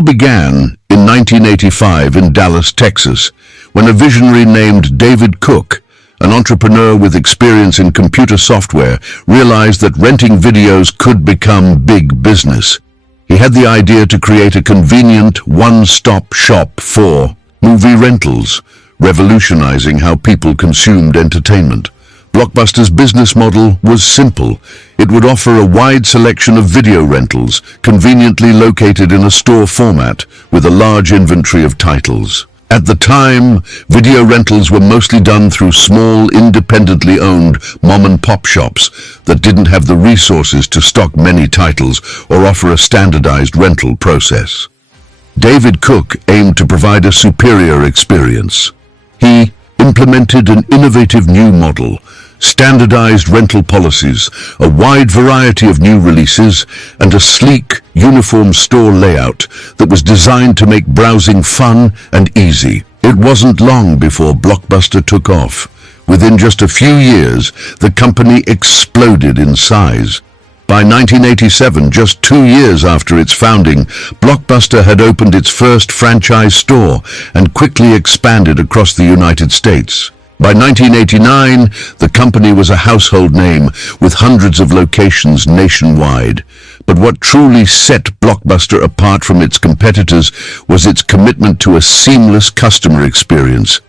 all began in 1985 in Dallas, Texas, when a visionary named David Cook, an entrepreneur with experience in computer software, realized that renting videos could become big business. He had the idea to create a convenient one-stop shop for movie rentals, revolutionizing how people consumed entertainment. Blockbuster's business model was simple. It would offer a wide selection of video rentals, conveniently located in a store format, with a large inventory of titles. At the time, video rentals were mostly done through small, independently owned mom-and-pop shops that didn't have the resources to stock many titles or offer a standardized rental process. David Cook aimed to provide a superior experience. He implemented an innovative new model, standardized rental policies, a wide variety of new releases, and a sleek, uniform store layout that was designed to make browsing fun and easy. It wasn't long before Blockbuster took off. Within just a few years, the company exploded in size. By 1987, just 2 years after its founding, Blockbuster had opened its first franchise store and quickly expanded across the United States. By 1989, the company was a household name with hundreds of locations nationwide. But what truly set Blockbuster apart from its competitors was its commitment to a seamless customer experience.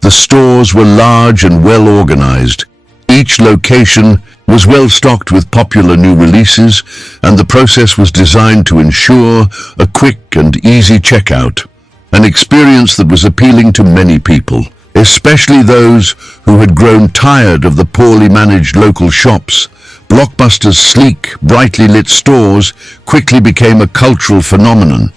The stores were large and well organized. Each location was well stocked with popular new releases, and the process was designed to ensure a quick and easy checkout, an experience that was appealing to many people, especially those who had grown tired of the poorly managed local shops. Blockbuster's sleek, brightly lit stores quickly became a cultural phenomenon.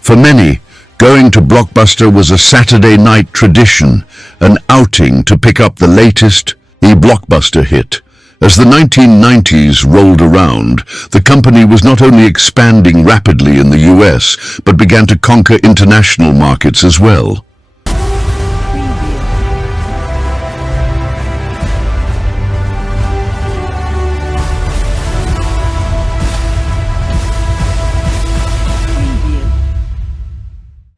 For many, going to Blockbuster was a Saturday night tradition, an outing to pick up the latest Blockbuster hit. As the 1990s rolled around, the company was not only expanding rapidly in the US, but began to conquer international markets as well.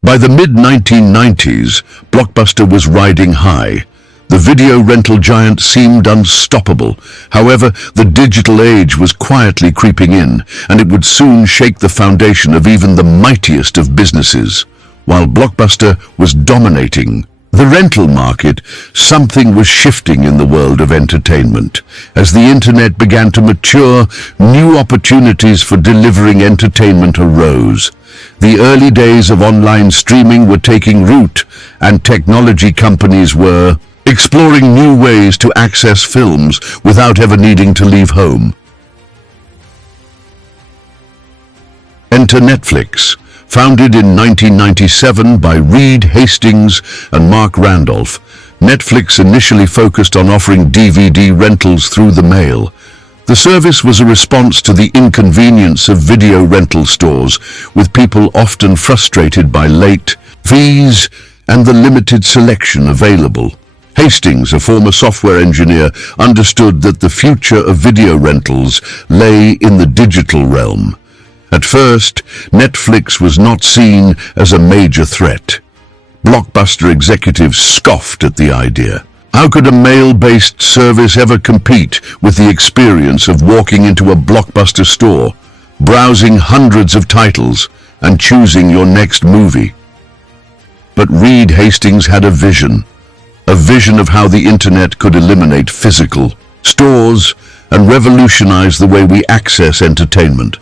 By the mid-1990s, Blockbuster was riding high. The video rental giant seemed unstoppable. However, the digital age was quietly creeping in, and it would soon shake the foundation of even the mightiest of businesses. While Blockbuster was dominating the rental market, something was shifting in the world of entertainment. As the internet began to mature, new opportunities for delivering entertainment arose. The early days of online streaming were taking root, and technology companies were exploring new ways to access films without ever needing to leave home. Enter Netflix. Founded in 1997 by Reed Hastings and Mark Randolph, Netflix initially focused on offering DVD rentals through the mail. The service was a response to the inconvenience of video rental stores, with people often frustrated by late fees and the limited selection available. Hastings, a former software engineer, understood that the future of video rentals lay in the digital realm. At first, Netflix was not seen as a major threat. Blockbuster executives scoffed at the idea. How could a mail-based service ever compete with the experience of walking into a Blockbuster store, browsing hundreds of titles, and choosing your next movie? But Reed Hastings had a vision of how the internet could eliminate physical stores and revolutionize the way we access entertainment.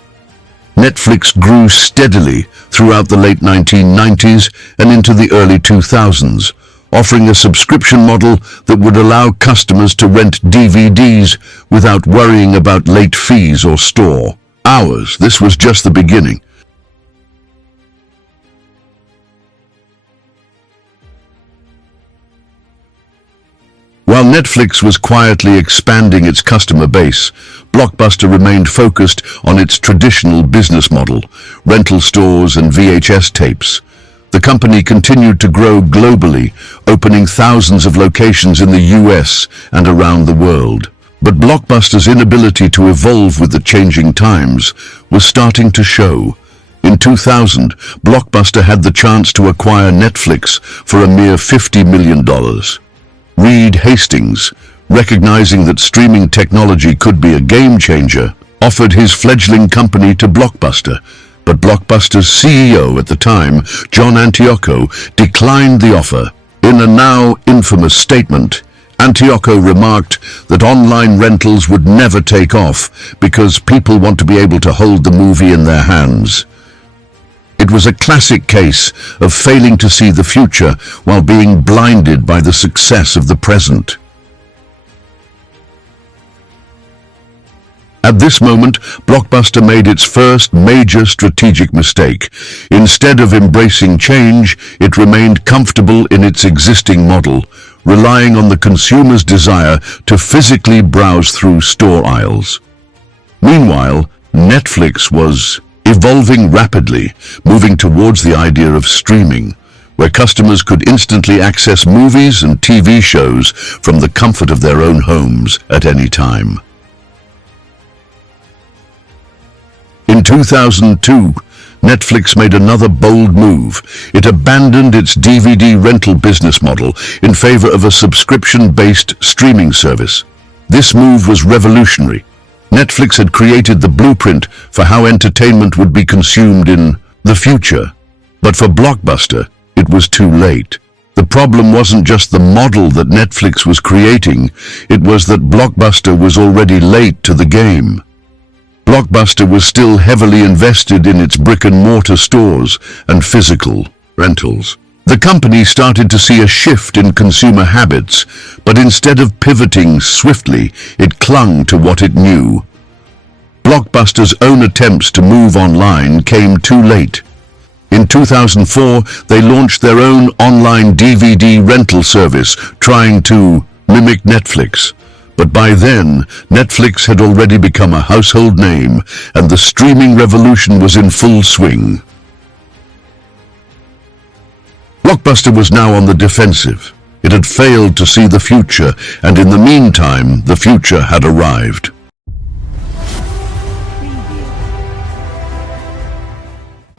Netflix grew steadily throughout the late 1990s and into the early 2000s, offering a subscription model that would allow customers to rent DVDs without worrying about late fees or store hours. This was just the beginning. While Netflix was quietly expanding its customer base, Blockbuster remained focused on its traditional business model, rental stores and VHS tapes. The company continued to grow globally, opening thousands of locations in the US and around the world. But Blockbuster's inability to evolve with the changing times was starting to show. In 2000, Blockbuster had the chance to acquire Netflix for a mere $50 million. Reed Hastings, recognizing that streaming technology could be a game changer, offered his fledgling company to Blockbuster, but Blockbuster's CEO at the time, John Antioco, declined the offer. In a now infamous statement, Antioco remarked that online rentals would never take off because people want to be able to hold the movie in their hands. It was a classic case of failing to see the future while being blinded by the success of the present. At this moment, Blockbuster made its first major strategic mistake. Instead of embracing change, it remained comfortable in its existing model, relying on the consumer's desire to physically browse through store aisles. Meanwhile, Netflix was evolving rapidly, moving towards the idea of streaming, where customers could instantly access movies and TV shows from the comfort of their own homes at any time. In 2002, Netflix made another bold move. It abandoned its DVD rental business model in favor of a subscription-based streaming service. This move was revolutionary. Netflix had created the blueprint for how entertainment would be consumed in the future. But for Blockbuster, it was too late. The problem wasn't just the model that Netflix was creating, it was that Blockbuster was already late to the game. Blockbuster was still heavily invested in its brick-and-mortar stores and physical rentals. The company started to see a shift in consumer habits, but instead of pivoting swiftly, it clung to what it knew. Blockbuster's own attempts to move online came too late. In 2004, they launched their own online DVD rental service, trying to mimic Netflix. But by then, Netflix had already become a household name, and the streaming revolution was in full swing. Blockbuster was now on the defensive. It had failed to see the future, and in the meantime, the future had arrived.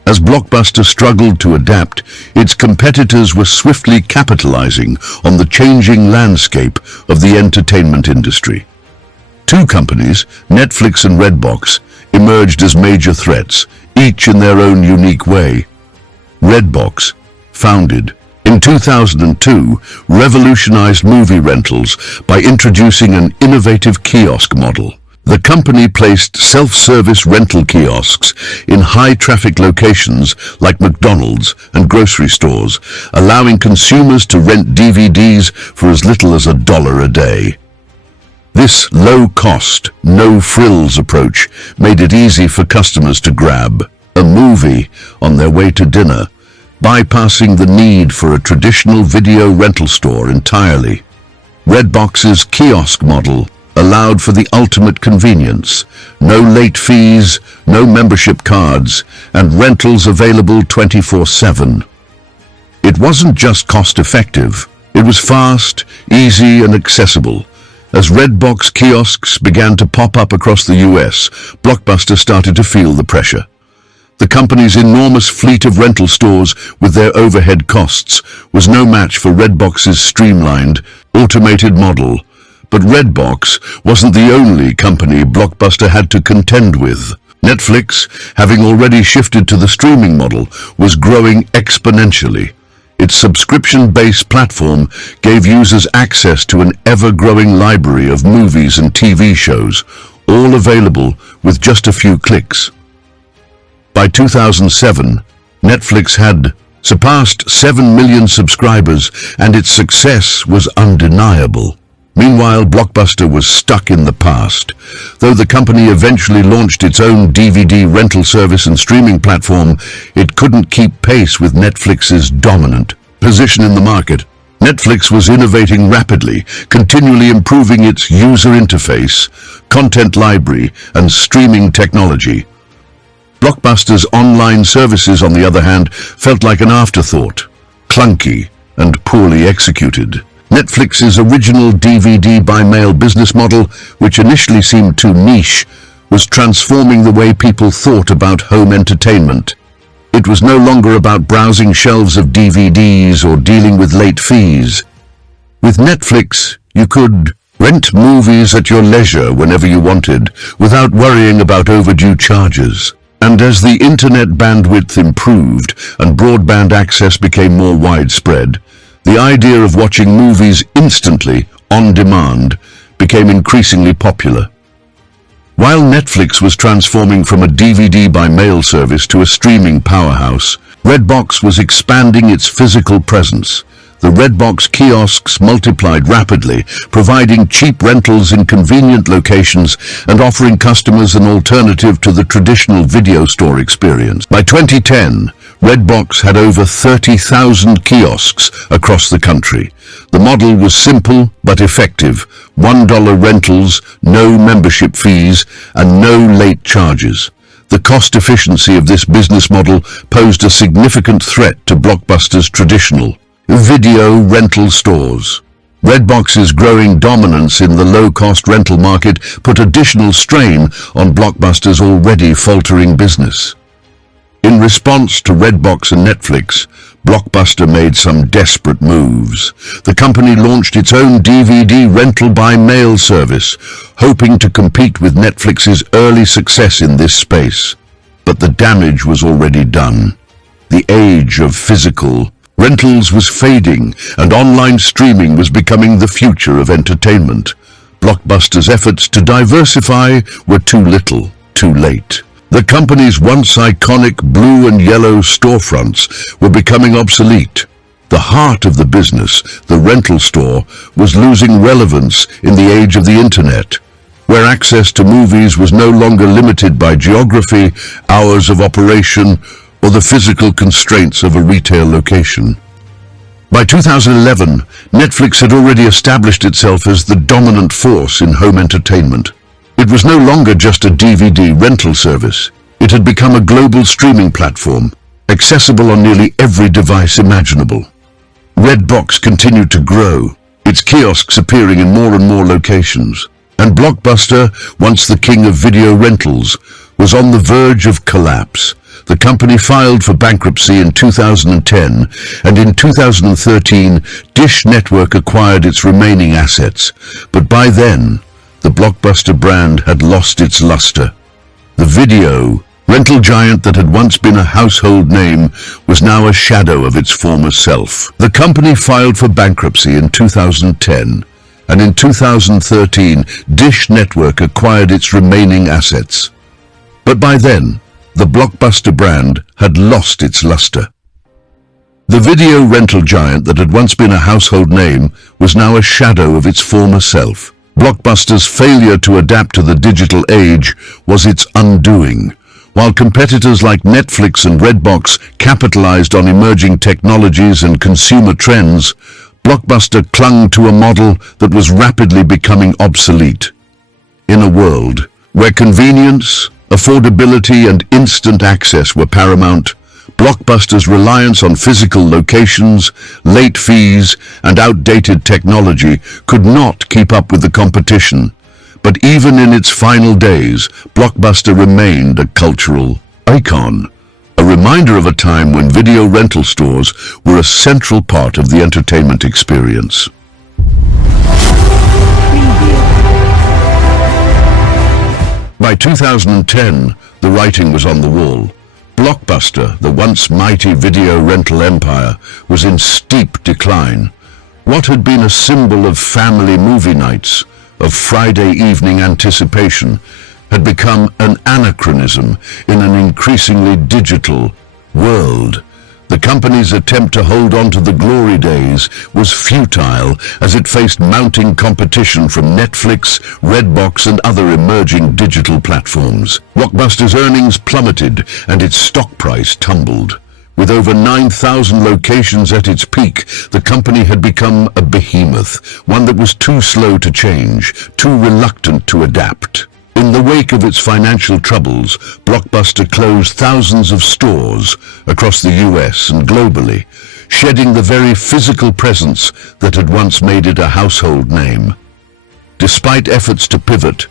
As Blockbuster struggled to adapt, its competitors were swiftly capitalizing on the changing landscape of the entertainment industry. Two companies, Netflix and Redbox, emerged as major threats, each in their own unique way. Redbox, founded in 2002, revolutionized movie rentals by introducing an innovative kiosk model. The company placed self-service rental kiosks in high-traffic locations like McDonald's and grocery stores, allowing consumers to rent DVDs for as little as $1 a day. This low-cost, no-frills approach made it easy for customers to grab a movie on their way to dinner, bypassing the need for a traditional video rental store entirely. Redbox's kiosk model allowed for the ultimate convenience, no late fees, no membership cards, and rentals available 24/7. It wasn't just cost-effective, it was fast, easy, and accessible. As Redbox kiosks began to pop up across the US, Blockbuster started to feel the pressure. The company's enormous fleet of rental stores with their overhead costs was no match for Redbox's streamlined, automated model. But Redbox wasn't the only company Blockbuster had to contend with. Netflix, having already shifted to the streaming model, was growing exponentially. Its subscription-based platform gave users access to an ever-growing library of movies and TV shows, all available with just a few clicks. By 2007, Netflix had surpassed 7 million subscribers, and its success was undeniable. Meanwhile, Blockbuster was stuck in the past. Though the company eventually launched its own DVD rental service and streaming platform, it couldn't keep pace with Netflix's dominant position in the market. Netflix was innovating rapidly, continually improving its user interface, content library, and streaming technology. Blockbuster's online services, on the other hand, felt like an afterthought, clunky and poorly executed. Netflix's original DVD by mail business model, which initially seemed too niche, was transforming the way people thought about home entertainment. It was no longer about browsing shelves of DVDs or dealing with late fees. With Netflix, you could rent movies at your leisure whenever you wanted, without worrying about overdue charges. And as the internet bandwidth improved and broadband access became more widespread, the idea of watching movies instantly, on demand, became increasingly popular. While Netflix was transforming from a DVD by mail service to a streaming powerhouse, Redbox was expanding its physical presence. The Redbox kiosks multiplied rapidly, providing cheap rentals in convenient locations and offering customers an alternative to the traditional video store experience. By 2010, Redbox had over 30,000 kiosks across the country. The model was simple but effective: $1 rentals, no membership fees, and no late charges. The cost efficiency of this business model posed a significant threat to Blockbuster's traditional video rental stores. Redbox's growing dominance in the low-cost rental market put additional strain on Blockbuster's already faltering business. In response to Redbox and Netflix, Blockbuster made some desperate moves. The company launched its own DVD rental by mail service, hoping to compete with Netflix's early success in this space. But the damage was already done. The age of physical rentals was fading, and online streaming was becoming the future of entertainment. Blockbuster's efforts to diversify were too little, too late. The company's once iconic blue and yellow storefronts were becoming obsolete. The heart of the business, the rental store, was losing relevance in the age of the internet, where access to movies was no longer limited by geography, hours of operation, or the physical constraints of a retail location. By 2011, Netflix had already established itself as the dominant force in home entertainment. It was no longer just a DVD rental service. It had become a global streaming platform, accessible on nearly every device imaginable. Redbox continued to grow, its kiosks appearing in more and more locations. And Blockbuster, once the king of video rentals, was on the verge of collapse. The company filed for bankruptcy in 2010, and in 2013, Dish Network acquired its remaining assets. But by then, the Blockbuster brand had lost its luster. The video rental giant that had once been a household name was now a shadow of its former self. The company filed for bankruptcy in 2010, and in 2013, Dish Network acquired its remaining assets. But by then, the Blockbuster brand had lost its luster. The video rental giant that had once been a household name was now a shadow of its former self. Blockbuster's failure to adapt to the digital age was its undoing. While competitors like Netflix and Redbox capitalized on emerging technologies and consumer trends, Blockbuster clung to a model that was rapidly becoming obsolete. In a world where convenience, affordability, and instant access were paramount, Blockbuster's reliance on physical locations, late fees, and outdated technology could not keep up with the competition. But even in its final days, Blockbuster remained a cultural icon, a reminder of a time when video rental stores were a central part of the entertainment experience. By 2010, the writing was on the wall. Blockbuster, the once mighty video rental empire, was in steep decline. What had been a symbol of family movie nights, of Friday evening anticipation, had become an anachronism in an increasingly digital world. The company's attempt to hold on to the glory days was futile as it faced mounting competition from Netflix, Redbox, and other emerging digital platforms. Blockbuster's earnings plummeted and its stock price tumbled. With over 9,000 locations at its peak, the company had become a behemoth, one that was too slow to change, too reluctant to adapt. In the wake of its financial troubles, Blockbuster closed thousands of stores across the US and globally, shedding the very physical presence that had once made it a household name. Despite efforts to pivot,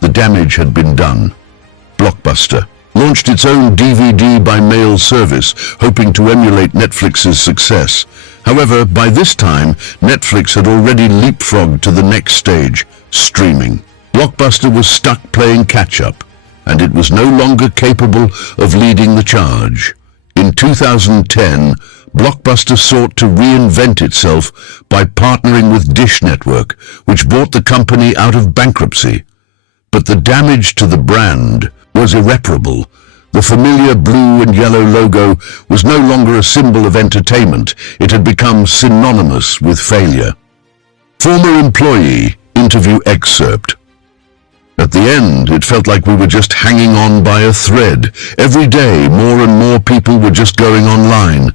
the damage had been done. Blockbuster, launched its own DVD by mail service, hoping to emulate Netflix's success. However, by this time, Netflix had already leapfrogged to the next stage, streaming. Blockbuster was stuck playing catch-up, and it was no longer capable of leading the charge. In 2010, Blockbuster sought to reinvent itself by partnering with Dish Network, which brought the company out of bankruptcy. But the damage to the brand was irreparable. The familiar blue and yellow logo was no longer a symbol of entertainment. It had become synonymous with failure. Former employee interview excerpt. At the end, it felt like we were just hanging on by a thread. Every day, more and more people were just going online.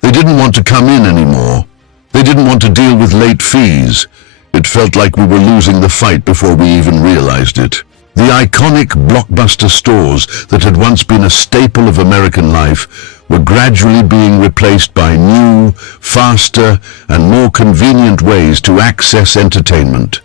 They didn't want to come in anymore. They didn't want to deal with late fees. It felt like we were losing the fight before we even realized it. The iconic Blockbuster stores that had once been a staple of American life were gradually being replaced by new, faster, and more convenient ways to access entertainment.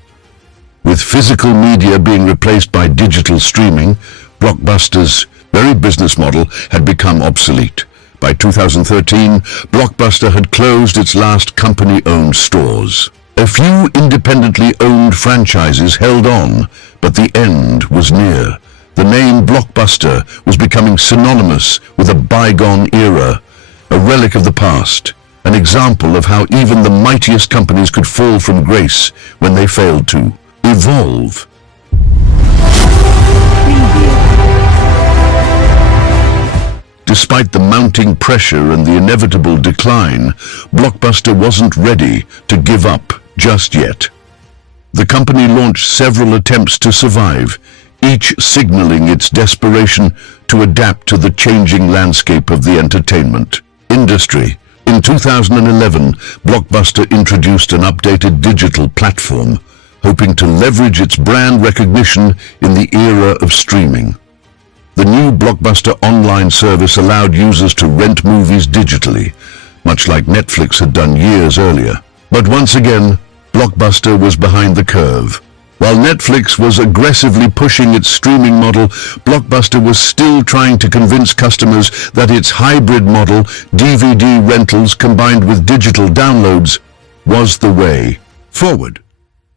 With physical media being replaced by digital streaming, Blockbuster's very business model had become obsolete. By 2013, Blockbuster had closed its last company-owned stores. A few independently owned franchises held on, but the end was near. The name Blockbuster was becoming synonymous with a bygone era, a relic of the past, an example of how even the mightiest companies could fall from grace when they failed to evolve. Despite the mounting pressure and the inevitable decline, Blockbuster wasn't ready to give up just yet. The company launched several attempts to survive, each signaling its desperation to adapt to the changing landscape of the entertainment industry. In 2011, Blockbuster introduced an updated digital platform, hoping to leverage its brand recognition in the era of streaming. The new Blockbuster online service allowed users to rent movies digitally, much like Netflix had done years earlier. But once again, Blockbuster was behind the curve. While Netflix was aggressively pushing its streaming model, Blockbuster was still trying to convince customers that its hybrid model, DVD rentals combined with digital downloads, was the way forward.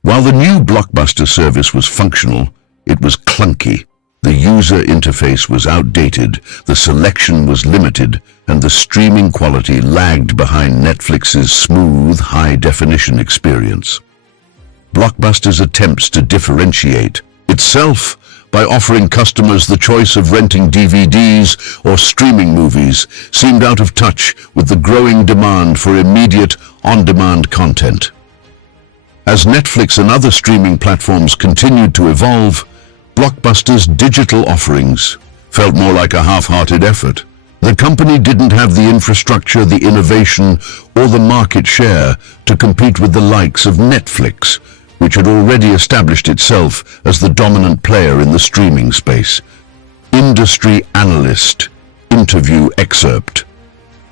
While the new Blockbuster service was functional, it was clunky. The user interface was outdated, the selection was limited, and the streaming quality lagged behind Netflix's smooth, high-definition experience. Blockbuster's attempts to differentiate itself by offering customers the choice of renting DVDs or streaming movies seemed out of touch with the growing demand for immediate, on-demand content. As Netflix and other streaming platforms continued to evolve, Blockbuster's digital offerings felt more like a half-hearted effort. The company didn't have the infrastructure, the innovation, or the market share to compete with the likes of Netflix, which had already established itself as the dominant player in the streaming space. Industry analyst interview excerpt.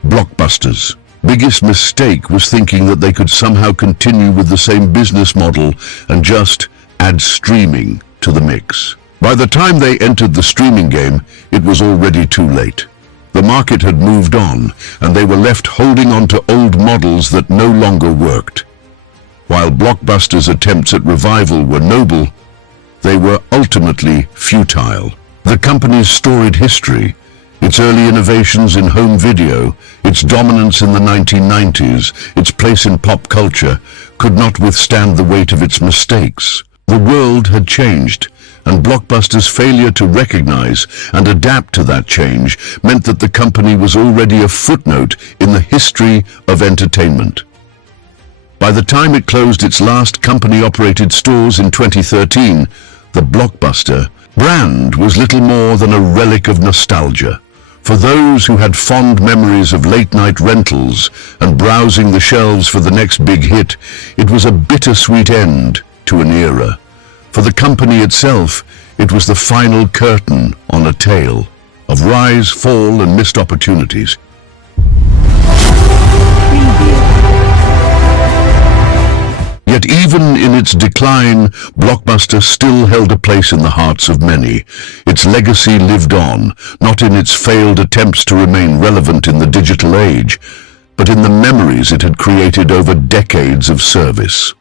Blockbuster's biggest mistake was thinking that they could somehow continue with the same business model and just add streaming to the mix. By the time they entered the streaming game, it was already too late. The market had moved on, and they were left holding on to old models that no longer worked. While Blockbuster's attempts at revival were noble, they were ultimately futile. The company's storied history, its early innovations in home video, its dominance in the 1990s, its place in pop culture, could not withstand the weight of its mistakes. The world had changed, and Blockbuster's failure to recognize and adapt to that change meant that the company was already a footnote in the history of entertainment. By the time it closed its last company-operated stores in 2013, the Blockbuster brand was little more than a relic of nostalgia. For those who had fond memories of late-night rentals and browsing the shelves for the next big hit, it was a bittersweet end to an era. For the company itself, it was the final curtain on a tale of rise, fall, and missed opportunities. Yet even Even in its decline, Blockbuster still held a place in the hearts of many. Its legacy lived on, not in its failed attempts to remain relevant in the digital age, but in the memories it had created over decades of service.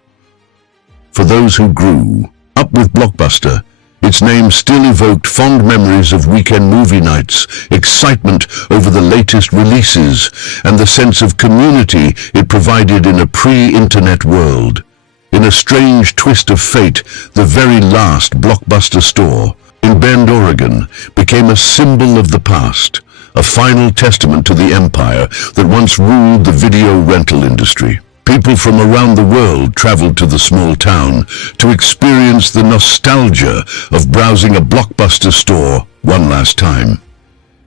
For those who grew up with Blockbuster, its name still evoked fond memories of weekend movie nights, excitement over the latest releases, and the sense of community it provided in a pre-internet world. In a strange twist of fate, the very last Blockbuster store in Bend, Oregon, became a symbol of the past, a final testament to the empire that once ruled the video rental industry. People from around the world traveled to the small town to experience the nostalgia of browsing a Blockbuster store one last time.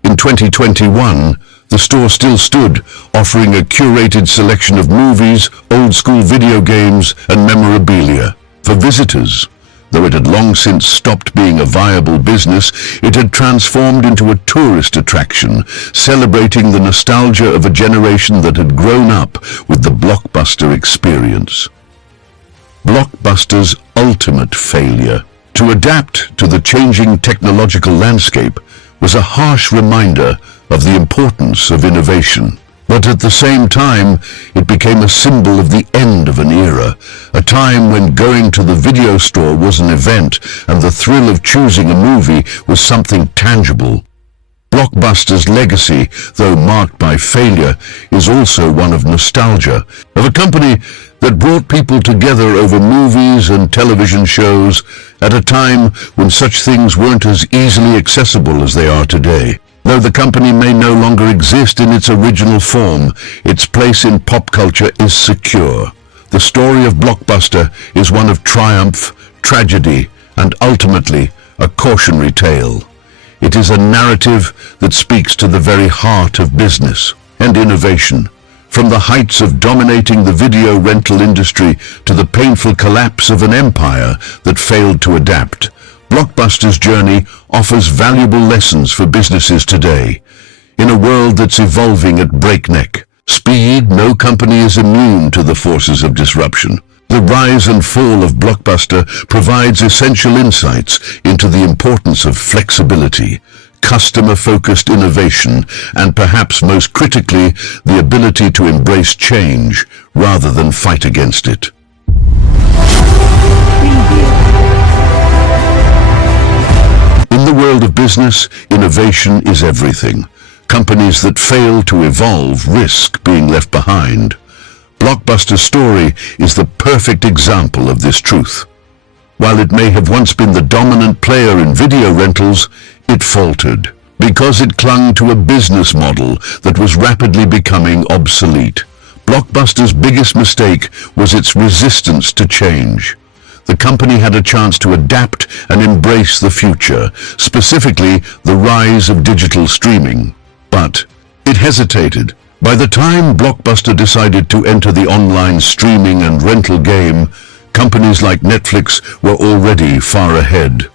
In 2021, the store still stood, offering a curated selection of movies, old-school video games, and memorabilia. For visitors, though it had long since stopped being a viable business, it had transformed into a tourist attraction, celebrating the nostalgia of a generation that had grown up with the Blockbuster experience. Blockbuster's ultimate failure to adapt to the changing technological landscape was a harsh reminder of the importance of innovation. But at the same time, it became a symbol of the end of an era, a time when going to the video store was an event and the thrill of choosing a movie was something tangible. Blockbuster's legacy, though marked by failure, is also one of nostalgia, of a company that brought people together over movies and television shows at a time when such things weren't as easily accessible as they are today. Though the company may no longer exist in its original form, its place in pop culture is secure. The story of Blockbuster is one of triumph, tragedy, and ultimately a cautionary tale. It is a narrative that speaks to the very heart of business and innovation. From the heights of dominating the video rental industry to the painful collapse of an empire that failed to adapt, Blockbuster's journey offers valuable lessons for businesses today. In a world that's evolving at breakneck speed, no company is immune to the forces of disruption. The rise and fall of Blockbuster provides essential insights into the importance of flexibility, customer-focused innovation, and perhaps most critically, the ability to embrace change rather than fight against it. In the world of business, innovation is everything. Companies that fail to evolve risk being left behind. Blockbuster's story is the perfect example of this truth. While it may have once been the dominant player in video rentals, it faltered because it clung to a business model that was rapidly becoming obsolete. Blockbuster's biggest mistake was its resistance to change. The company had a chance to adapt and embrace the future, specifically the rise of digital streaming. But it hesitated. By the time Blockbuster decided to enter the online streaming and rental game, companies like Netflix were already far ahead.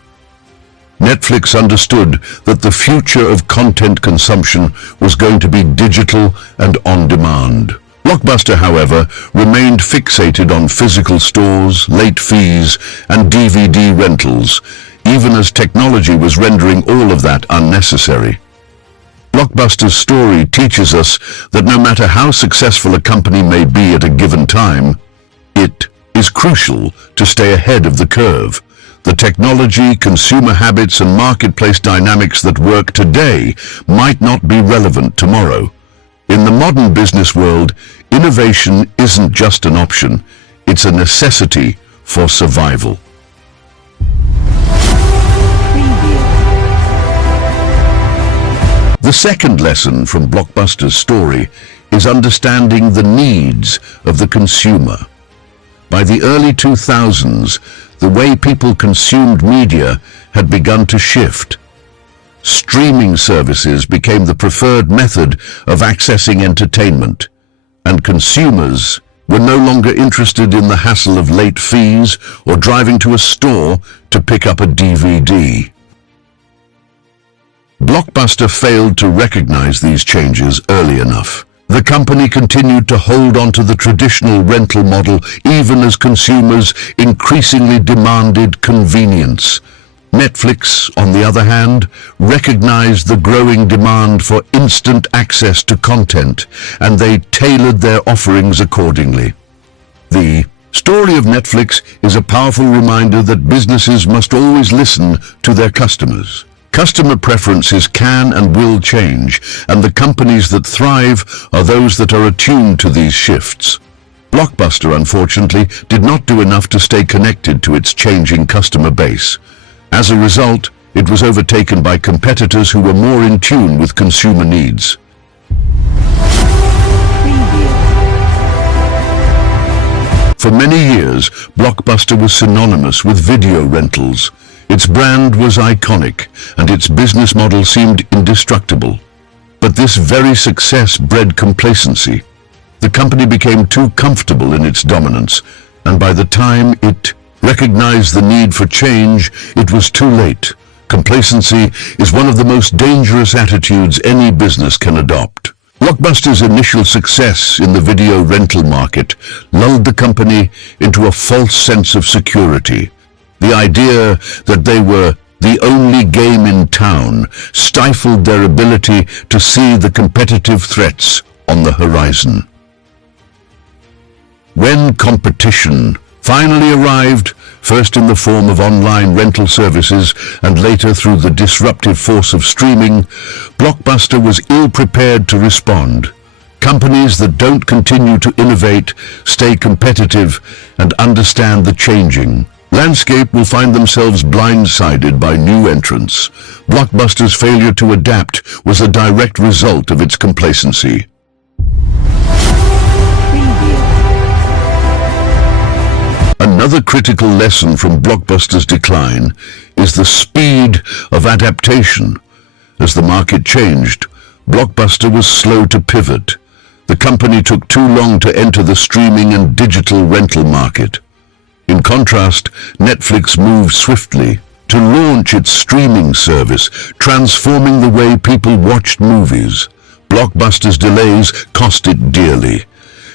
Netflix understood that the future of content consumption was going to be digital and on demand. Blockbuster, however, remained fixated on physical stores, late fees, and DVD rentals, even as technology was rendering all of that unnecessary. Blockbuster's story teaches us that no matter how successful a company may be at a given time, it is crucial to stay ahead of the curve. The technology, consumer habits, and marketplace dynamics that work today might not be relevant tomorrow. In the modern business world, innovation isn't just an option, it's a necessity for survival. The second lesson from Blockbuster's story is understanding the needs of the consumer. By the early 2000s, the way people consumed media had begun to shift. Streaming services became the preferred method of accessing entertainment, and consumers were no longer interested in the hassle of late fees or driving to a store to pick up a DVD. Blockbuster failed to recognize these changes early enough. The company continued to hold on to the traditional rental model even as consumers increasingly demanded convenience. Netflix, on the other hand, recognized the growing demand for instant access to content, and they tailored their offerings accordingly. The story of Netflix is a powerful reminder that businesses must always listen to their customers. Customer preferences can and will change, and the companies that thrive are those that are attuned to these shifts. Blockbuster, unfortunately, did not do enough to stay connected to its changing customer base. As a result, it was overtaken by competitors who were more in tune with consumer needs. For many years, Blockbuster was synonymous with video rentals. Its brand was iconic, and its business model seemed indestructible. But this very success bred complacency. The company became too comfortable in its dominance, and by the time it recognized the need for change, it was too late. Complacency is one of the most dangerous attitudes any business can adopt. Blockbuster's initial success in the video rental market lulled the company into a false sense of security. The idea that they were the only game in town stifled their ability to see the competitive threats on the horizon. When competition finally arrived, first in the form of online rental services and later through the disruptive force of streaming, Blockbuster was ill-prepared to respond. Companies that don't continue to innovate, stay competitive, and understand the changing landscape will find themselves blindsided by new entrants. Blockbuster's failure to adapt was a direct result of its complacency. Another critical lesson from Blockbuster's decline is the speed of adaptation. As the market changed, Blockbuster was slow to pivot. The company took too long to enter the streaming and digital rental market. In contrast, Netflix moved swiftly to launch its streaming service, transforming the way people watched movies. Blockbuster's delays cost it dearly.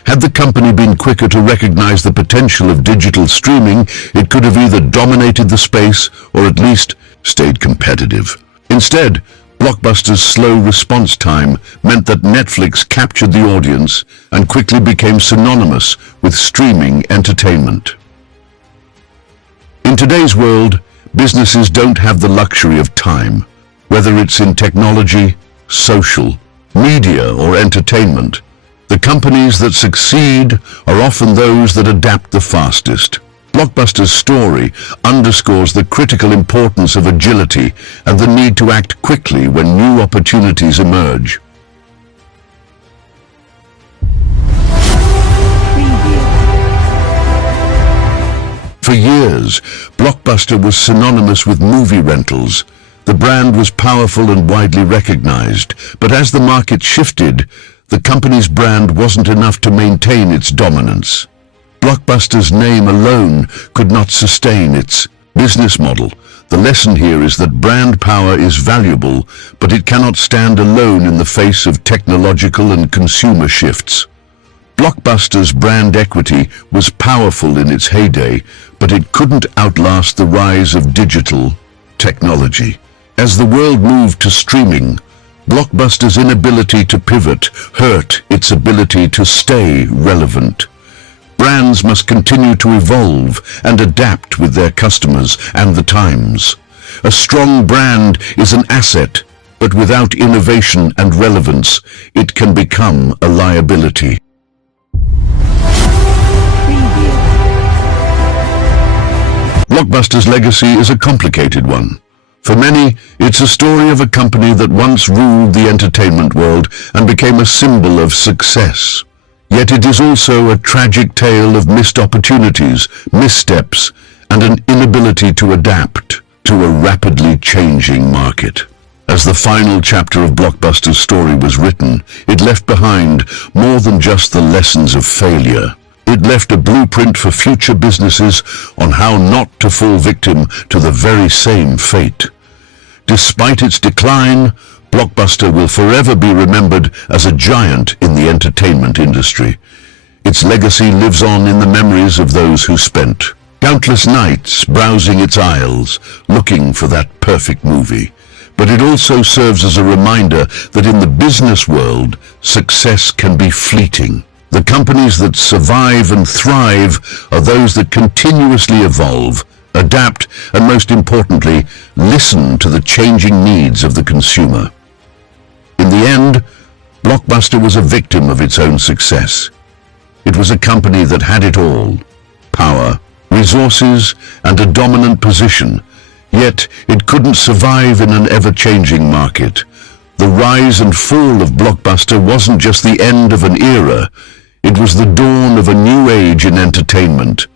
Had the company been quicker to recognize the potential of digital streaming, it could have either dominated the space or at least stayed competitive. Instead, Blockbuster's slow response time meant that Netflix captured the audience and quickly became synonymous with streaming entertainment. In today's world, businesses don't have the luxury of time. Whether it's in technology, social, media, or entertainment, the companies that succeed are often those that adapt the fastest. Blockbuster's story underscores the critical importance of agility and the need to act quickly when new opportunities emerge. For years, Blockbuster was synonymous with movie rentals. The brand was powerful and widely recognized, but as the market shifted, the company's brand wasn't enough to maintain its dominance. Blockbuster's name alone could not sustain its business model. The lesson here is that brand power is valuable, but it cannot stand alone in the face of technological and consumer shifts. Blockbuster's brand equity was powerful in its heyday, but it couldn't outlast the rise of digital technology. As the world moved to streaming, Blockbuster's inability to pivot hurt its ability to stay relevant. Brands must continue to evolve and adapt with their customers and the times. A strong brand is an asset, but without innovation and relevance, it can become a liability. Blockbuster's legacy is a complicated one. For many, it's a story of a company that once ruled the entertainment world and became a symbol of success. Yet it is also a tragic tale of missed opportunities, missteps, and an inability to adapt to a rapidly changing market. As the final chapter of Blockbuster's story was written, it left behind more than just the lessons of failure. It left a blueprint for future businesses on how not to fall victim to the very same fate. Despite its decline, Blockbuster will forever be remembered as a giant in the entertainment industry. Its legacy lives on in the memories of those who spent countless nights browsing its aisles, looking for that perfect movie. But it also serves as a reminder that in the business world, success can be fleeting. The companies that survive and thrive are those that continuously evolve, adapt, and most importantly, listen to the changing needs of the consumer. In the end, Blockbuster was a victim of its own success. It was a company that had it all: power, resources, and a dominant position. Yet it couldn't survive in an ever-changing market. The rise and fall of Blockbuster wasn't just the end of an era, it was the dawn of a new age in entertainment.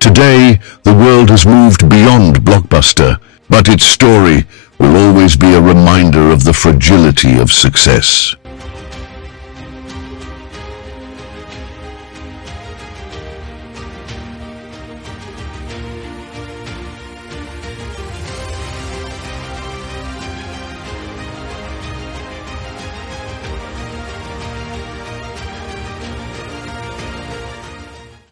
Today, the world has moved beyond Blockbuster, but its story will always be a reminder of the fragility of success.